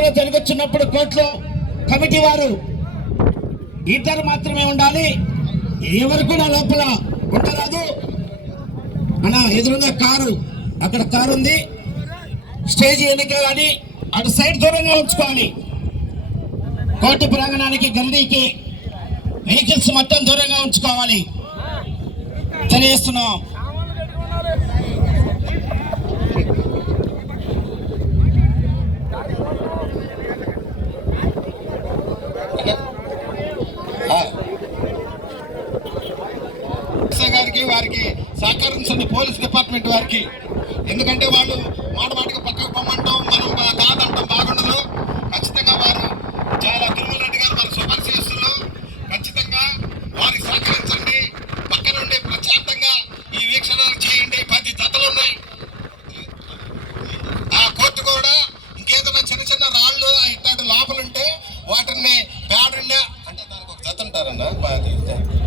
జరుగుతున్నప్పుడు కోర్టులో కమిటీ వారు ఇద్దరు మాత్రమే ఉండాలి. ఎవరు కూడా లోపల ఉండరాదు. మన ఎదురుగా కారు అక్కడ కారు ఉంది. స్టేజ్ ఎన్నిక కానీ అటు సైడ్ దూరంగా ఉంచుకోవాలి. కోర్టు ప్రాంగణానికి గల్లీకి వెహికల్స్ మొత్తం దూరంగా ఉంచుకోవాలి. తెలియజేస్తున్నాం. వారికి సహకరించండి పోలీస్ డిపార్ట్మెంట్ వారికి. ఎందుకంటే వాళ్ళు మాట మాటకు పక్కకు పొమ్మంటాం మనం కాదంటాం బాగుండదు. ఖచ్చితంగా వారు చాలా తిరుమల రెడ్డి గారు వారు శుభార్శ చేస్తున్నారు ఖచ్చితంగా వారికి సహకరించండి. పక్క నుండి ప్రశాంతంగా ఈ వీక్షణలు చేయండి. పది జతలు ఉన్నాయి. ఆ కోర్టు కూడా ఇంకేదైనా చిన్న చిన్న రాళ్ళు ఇట్లాంటి లోపలుంటే వాటిని బ్యాడ్ అంటే దానికి ఒక జత ఉంటారన్న బాగా